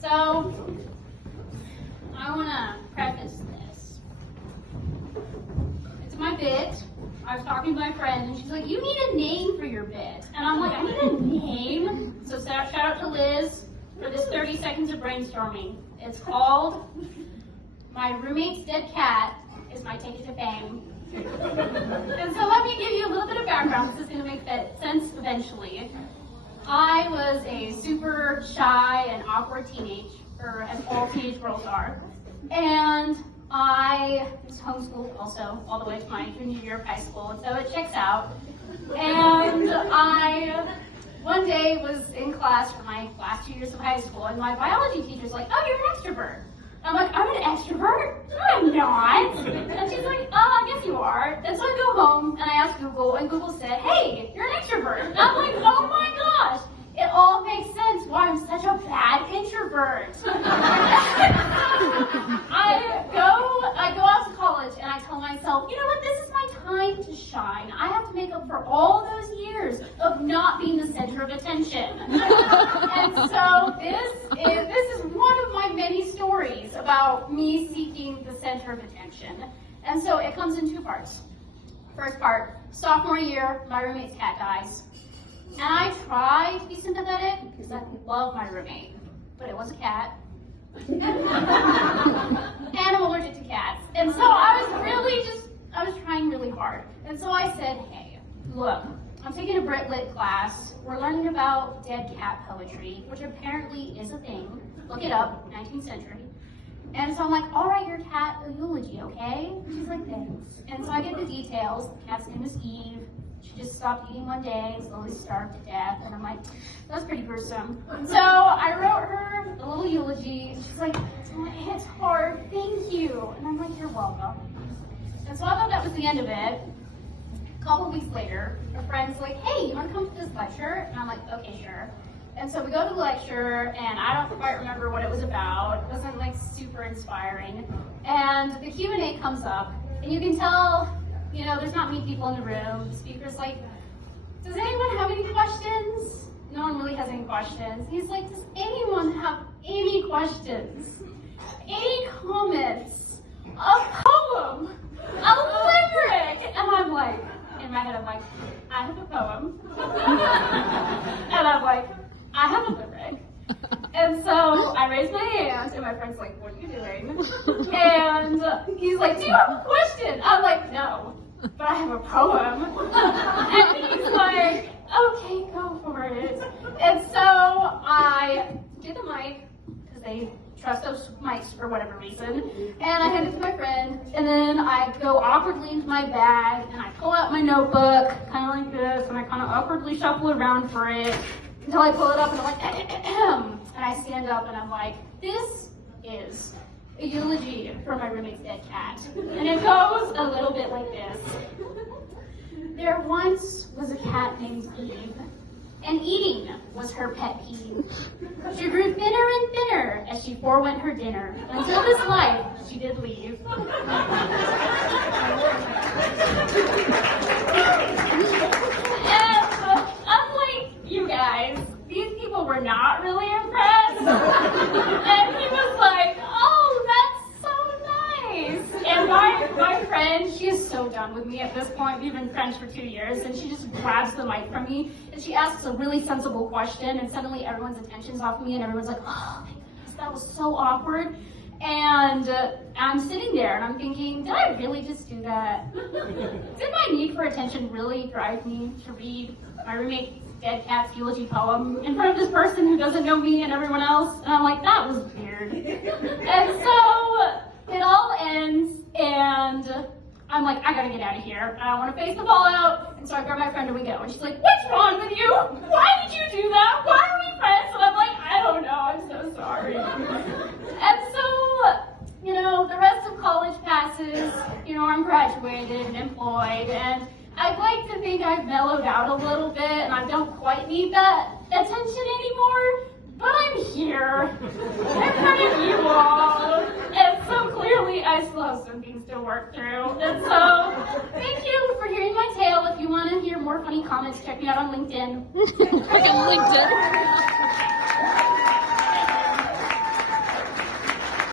So, I want to preface this. It's my bit. I was talking to my friend, and she's like, you need a name for your bit. And I'm like, I need a name? So shout out to Liz for this 30 seconds of brainstorming. It's called My Roommate's Dead Cat is My Ticket to Fame. And so let me give you a little bit of background, because it's going to make sense eventually. I was a super shy and awkward teenager, as all teenage girls are. And I was homeschooled also all the way to my junior year of high school, and so it checks out. And I one day was in class for my last 2 years of high school, and my biology teacher's like, oh, you're an extrovert. I'm like, I'm an extrovert? No, I'm not. And she's like, oh, I guess you are. And so I go home and I ask Google, and Google said, hey, you're an extrovert. And I'm like, oh my gosh, it all makes sense why I'm such a bad introvert. I go out to college and I tell myself, you know what, this is my time to shine. I have to make up for all those years of not being the center of attention. And so this is one of my many stories about me seeking the center of attention. And so it comes in two parts. First part, sophomore year, my roommate's cat dies. And I try to be sympathetic because I love my roommate, but it was a cat. And I'm allergic to cats. And so I was trying really hard. And so I said, hey, look, I'm taking a Brit Lit class. We're learning about dead cat poetry, which apparently is a thing. Look it up, 19th century. And so I'm like, I'll write your cat a eulogy, okay? And she's like, thanks. And so I get the details. The cat's name is Eve. She just stopped eating one day and slowly starved to death. And I'm like, that's pretty gruesome. So I wrote her a little eulogy. She's like, it's hard, thank you. And I'm like, you're welcome. And so I thought that was the end of it. A couple weeks later, a friend's like, hey, you want to come to this lecture? And I'm like, okay, sure. And so we go to the lecture, and I don't quite remember what it was about. It wasn't like super inspiring. And the Q&A comes up, and you can tell, you know, there's not many people in the room. The speaker's like, does anyone have any questions? No one really has any questions. He's like, does anyone have any questions? Any comments? A poem? A lyric? And I'm like, in my head, I'm like, I have a poem. And I'm like, I have a lyric. And so I raise my hand, and my friend's like, what are you doing? And he's like, do you have a question? I'm like, no, but I have a poem. And he's like, okay, go for it. And so I get the mic, because they trust those mics for whatever reason, and I hand it to my friend, and then I go awkwardly into my bag, and I pull out my notebook, kind of like this, and I kind of awkwardly shuffle around for it, until I pull it up, and I'm like, ahem, and I stand up, and I'm like, this is a eulogy for my roommate's dead cat. And it goes a little bit like this. There once was a cat named Eve, and eating was her pet peeve. She grew thinner and thinner as she forewent her dinner, until this life she did leave. And unlike you guys, these people were not really impressed. And he was like, oh, that's so nice. And my friend, she is so done with me at this point. We've been friends for 2 years, and she just grabs the mic from me, and she asks a really sensible question, and suddenly everyone's attention's off me, and everyone's like, oh my goodness, that was so awkward. And I'm sitting there, and I'm thinking, did I really just do that? Did my need for attention really drive me to read my roommate's dead cat's eulogy poem in front of this person who doesn't know me and everyone else? And I'm like, that was weird. And so it all ends, and I'm like, I gotta get out of here. I don't want to face the fallout. And so I grab my friend and we go. And she's like, what's wrong with you? Why did you do that? Why are we friends? And I'm like, I don't know. I'm so sorry. And so, you know, the rest of college passes. You know, I'm graduated and employed. And I'd like to think I've mellowed out a little bit and I don't quite need that attention anymore. But I'm here in front of you all. And so clearly I still have some things to work through. And so thank you for hearing my tale. If you want to hear more funny comments, check me out on LinkedIn. Freaking LinkedIn.